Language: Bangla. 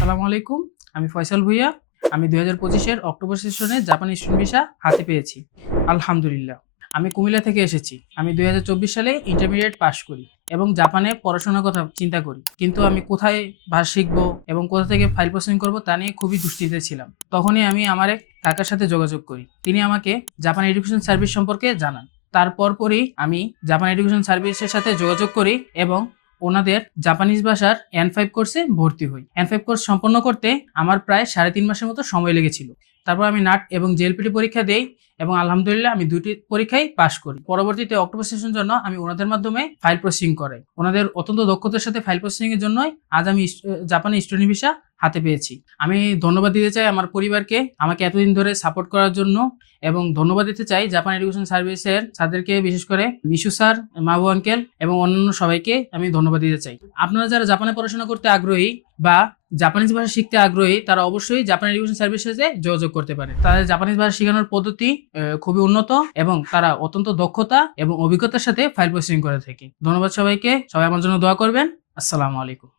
আসসালামু আলাইকুম। আমি ফয়সাল ভুঁইয়া। আমি ২০২৫-এর অক্টোবর সেশনে জাপানি স্টুডেন্ট ভিসা হাতে পেয়েছি। আলহামদুলিল্লাহ। আমি কুমিল্লা থেকে এসেছি। আমি ২০২৪ সালে ইন্টারমিডিয়েট পাস করি এবং জাপানে পড়াশোনার কথা চিন্তা করি। কিন্তু আমি কোথায় ভাষা শিখবো এবং কোথা থেকে ফাইল প্রসেসিং করব তা নিয়ে খুবই দুশ্চিন্তায় ছিলাম। তখনই আমি আমার এক কাকার সাথে যোগাযোগ করি। তিনি আমাকে জাপান এডুকেশন সার্ভিস সম্পর্কে জানান। তার পরপরই আমি জাপান এডুকেশন সার্ভিসের সাথে যোগাযোগ করি এবং ওনাদের জাপানিজ ভাষার N5 কোর্সে ভর্তি হই। N5 কোর্স সম্পন্ন করতে আমার প্রায় ৩.৫ মাসের মতো সময় লেগেছিল। তারপর আমি নাট এবং জেএলপিটি পরীক্ষা দেই এবং আলহামদুলিল্লাহ আমি ২টি পরীক্ষায় পাস করি। পরবর্তীতে অক্টোবর সেশনের জন্য আমি ওনাদের মাধ্যমে ফাইল প্রসেসিং করাই। ওনাদের অত্যন্ত দক্ষতার সাথে ফাইল প্রসেসিং এর জন্যই আজ আমি জাপানি স্টুডেন্ট ভিসা হাতে পেয়েছি। আমি ধন্যবাদ দিতে চাই আমার পরিবারকে আমাকে এতদিন ধরে সাপোর্ট করার জন্য, এবং ধন্যবাদ দিতে চাই জাপান এডুকেশন সার্ভিসের স্যারদেরকে, বিশেষ করে মিশু স্যার, মাহবু আঙ্কেল এবং অন্যান্য সবাইকে আমি ধন্যবাদ দিতে চাই। আপনারা যারা জাপানে পড়াশোনা করতে আগ্রহী বা জাপানিজ ভাষা শিখতে আগ্রহী তারা অবশ্যই জাপান এডুকেশন সার্ভিসের সাথে যোগাযোগ করতে পারে। তাদের জাপানিজ ভাষা শেখানোর পদ্ধতি খুবই উন্নত এবং তারা অত্যন্ত দক্ষতা এবং অভিজ্ঞতার সাথে ফাইল প্রসেসিং করে থাকে। ধন্যবাদ সবাইকে। সবাই আমার জন্য দোয়া করবেন। আসসালামু আলাইকুম।